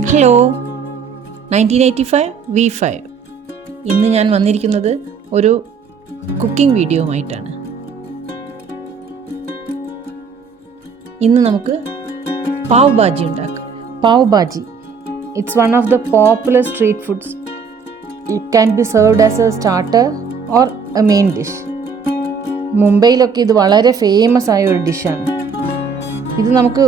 Hello 1985 V5. ഇന്ന് ഞാൻ വന്നിരിക്കുന്നത് ഒരു കുക്കിംഗ് വീഡിയോയുമായിട്ടാണ്. ഇന്ന് നമുക്ക് പാവ് ഭാജി ഉണ്ടാക്കാം. Pav bhaji, it's one of the popular street foods. It can be served as a starter or a main dish. മുംബൈയിലൊക്കെ ഇത് വളരെ ഫേമസ് ആയ ഒരു ഡിഷാണ്. ഇത് നമുക്ക്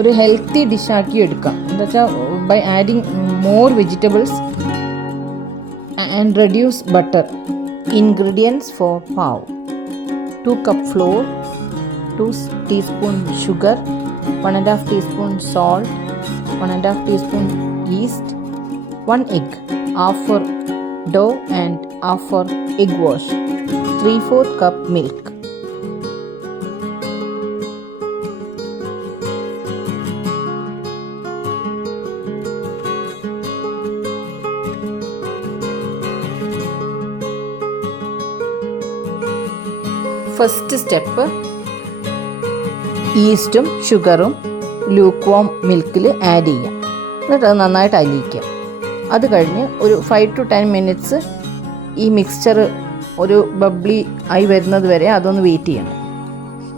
ഒരു ഹെൽത്തി ഡിഷാക്കി എടുക്കാം. എന്താ വെച്ചാൽ by adding more vegetables and reduce butter. Ingredients for pav: 2 cup flour, 2 teaspoon sugar, 1.5 teaspoon salt, 1.5 teaspoon yeast, 1 egg, half for dough and half for egg wash, 3/4 cup milk. First step, ഈസ്റ്റും ഷുഗറും Luke warm മിൽക്കിൽ add ചെയ്യാം. എന്നിട്ട് അത് നന്നായിട്ട് അലിയിക്കാം. അത് കഴിഞ്ഞ് ഒരു 5 to 10 minutes ഈ മിക്സ്ചർ ഒരു ബബ്ലി ആയി വരുന്നത് വരെ അതൊന്ന് വെയിറ്റ് ചെയ്യണം.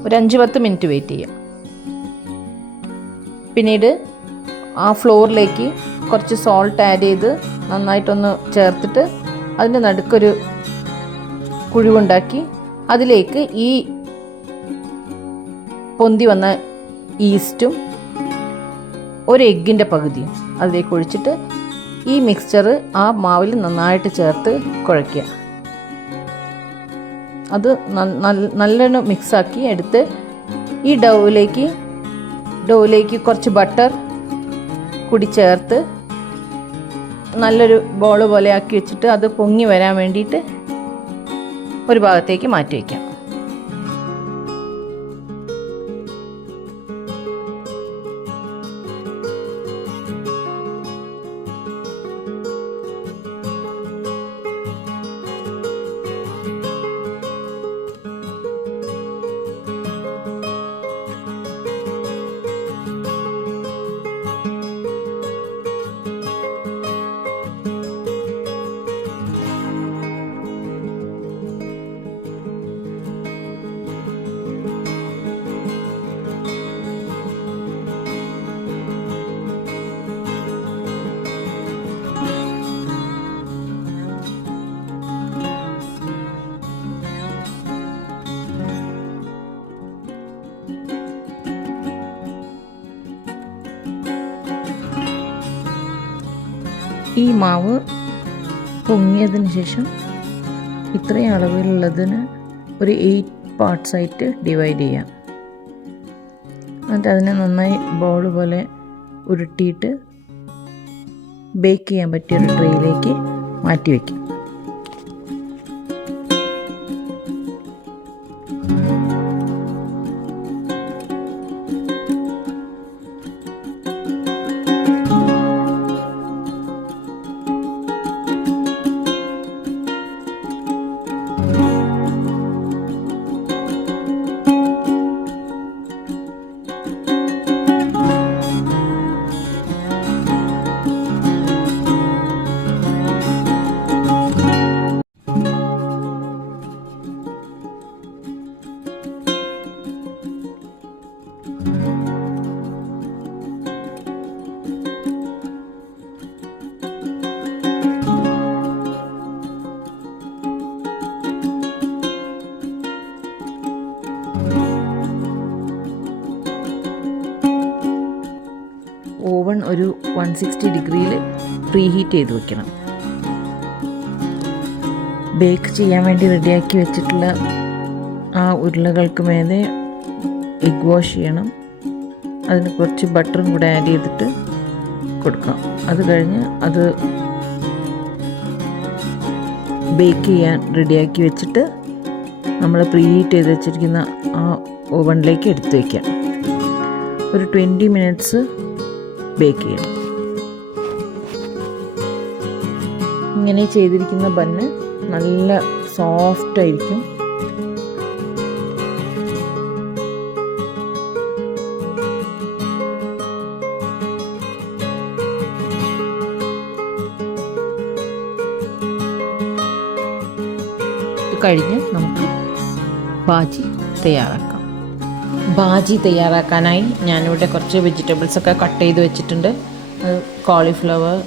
ഒരു 5-10 minute വെയിറ്റ് ചെയ്യാം. പിന്നീട് ആ ഫ്ലോറിലേക്ക് കുറച്ച് സോൾട്ട് ആഡ് ചെയ്ത് നന്നായിട്ടൊന്ന് ചേർത്തിട്ട് അതിൻ്റെ നടുക്കൊരു കുഴിവുണ്ടാക്കി അതിലേക്ക് ഈ പൊന്തി വന്ന ഈസ്റ്റും ഒരു എഗ്ഗിൻ്റെ പകുതിയും അതിലേക്ക് ഒഴിച്ചിട്ട് ഈ മിക്സ്ചർ ആ മാവിൽ നന്നായിട്ട് ചേർത്ത് കുഴയ്ക്കുക. അത് നല്ലോണം മിക്സാക്കി എടുത്ത് ഈ ഡൗവിലേക്ക് കുറച്ച് ബട്ടർ കൂടി ചേർത്ത് നല്ലൊരു ബോൾ പോലെ ആക്കി വെച്ചിട്ട് അത് പൊങ്ങി വരാൻ വേണ്ടിയിട്ട് ഒരു ഭാഗത്തേക്ക് മാറ്റി വയ്ക്കാം. ഈ മാവ് പൊങ്ങിയതിന് ശേഷം ഇത്രയും അളവിലുള്ളതിന് ഒരു 8 parts ആയിട്ട് ഡിവൈഡ് ചെയ്യാം. എന്നിട്ട് അതിനെ നന്നായി ബോൾ പോലെ ഉരുട്ടിയിട്ട് ബേക്ക് ചെയ്യാൻ പറ്റിയൊരു ട്രേയിലേക്ക് മാറ്റി വയ്ക്കും. ഓവൺ ഒരു 160 ഡിഗ്രിയിൽ പ്രീ ഹീറ്റ് ചെയ്ത് വെക്കണം. ബേക്ക് ചെയ്യാൻ വേണ്ടി റെഡിയാക്കി വെച്ചിട്ടുള്ള ആ ഉരുളകൾക്ക് മേലെ എഗ് വാഷ് ചെയ്യണം. അതിന് കുറച്ച് ബട്ടറും കൂടെ ആഡ് ചെയ്തിട്ട് കൊടുക്കാം. അത് കഴിഞ്ഞ് അത് ബേക്ക് ചെയ്യാൻ റെഡിയാക്കി വെച്ചിട്ട് നമ്മൾ പ്രീ ഹീറ്റ് ചെയ്ത് വെച്ചിരിക്കുന്ന ആ ഓവണിലേക്ക് എടുത്ത് വയ്ക്കാം. ഒരു 20 minutes ബേക്ക് ചെയ്യണം. ഇങ്ങനെ ചെയ്തിരിക്കുന്ന ബണ്ണ് നല്ല സോഫ്റ്റ് ആയിരിക്കും. കഴിഞ്ഞ് നമുക്ക് ബാജി തയ്യാറാക്കാം. ബാജി തയ്യാറാക്കാനായി ഞാനിവിടെ കുറച്ച് വെജിറ്റബിൾസൊക്കെ കട്ട് ചെയ്ത് വെച്ചിട്ടുണ്ട്. കോളിഫ്ലവർ,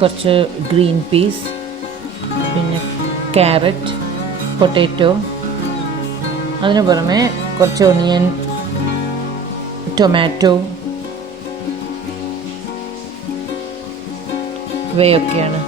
കുറച്ച് ഗ്രീൻ പീസ്, പിന്നെ ക്യാരറ്റ്, പൊട്ടാറ്റോ, അതിന് പുറമെ കുറച്ച് ഒണിയൻ, ടൊമാറ്റോ ഇവയൊക്കെയാണ്.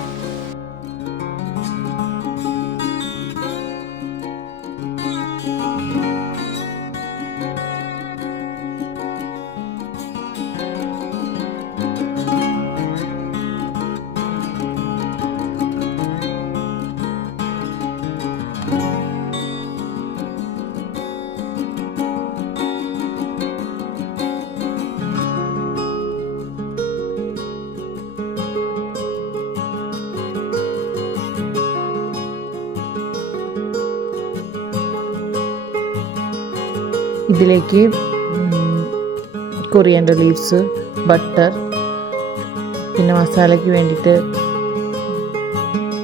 ഇതിലേക്ക് കൊറിയാൻഡർ ലീവ്സ്, ബട്ടർ, പിന്നെ മസാലയ്ക്ക് വേണ്ടിയിട്ട്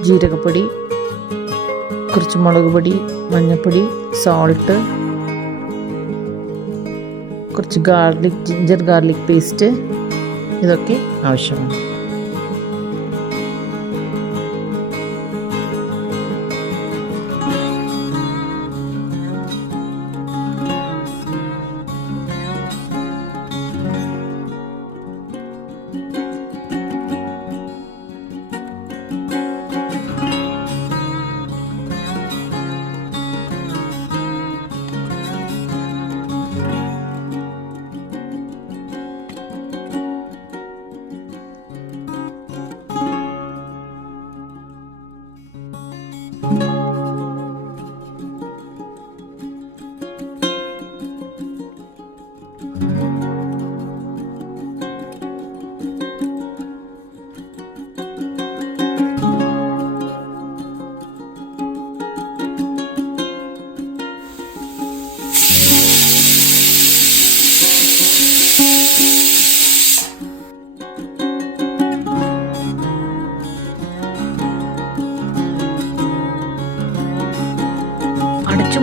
ജീരകപ്പൊടി, കുറച്ച് മുളക് പൊടി, മഞ്ഞൾപ്പൊടി, സോൾട്ട്, കുറച്ച് ജിഞ്ചർ ഗാർലിക് പേസ്റ്റ്, ഇതൊക്കെ ആവശ്യമാണ്.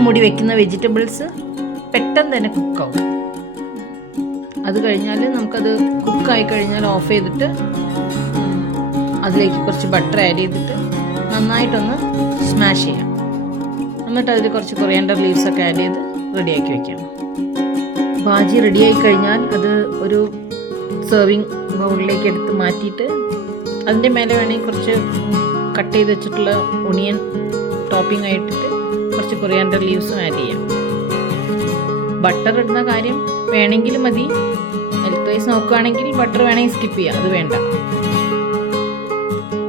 മൂടി വെക്കുന്ന വെജിറ്റബിൾസ് പെട്ടെന്ന് തന്നെ കുക്കാവും. അത് കഴിഞ്ഞാൽ നമുക്കത് കുക്കായി കഴിഞ്ഞാൽ ഓഫ് ചെയ്തിട്ട് അതിലേക്ക് കുറച്ച് ബട്ടർ ആഡ് ചെയ്തിട്ട് നന്നായിട്ടൊന്ന് സ്മാഷ് ചെയ്യാം. എന്നിട്ട് അതിൽ കുറച്ച് കൊറിയാൻഡർ ലീവ്സ് ഒക്കെ ആഡ് ചെയ്ത് റെഡിയാക്കി വെക്കാം. ബാജി റെഡിയായി കഴിഞ്ഞാൽ അത് ഒരു സെർവിങ് ബൗളിലേക്ക് എടുത്ത് മാറ്റിയിട്ട് അതിൻ്റെ മേലെ വേണമെങ്കിൽ കുറച്ച് കട്ട് ചെയ്ത് വെച്ചിട്ടുള്ള ഒണിയൻ ടോപ്പിംഗ് ആയിട്ടിട്ട് കുറച്ച് കൊറിയാൻഡർ ലീവ്സും ആഡ് ചെയ്യാം. ബട്ടർ ഇടുന്ന കാര്യം വേണമെങ്കിൽ മതി. ഹെൽത്ത് വൈസ് നോക്കുകയാണെങ്കിൽ ബട്ടർ വേണമെങ്കിൽ സ്കിപ്പ് ചെയ്യാം, അത് വേണ്ട.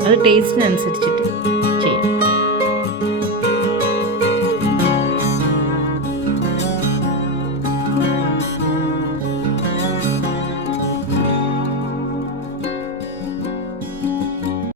അത് ടേസ്റ്റിനനുസരിച്ചിട്ട്.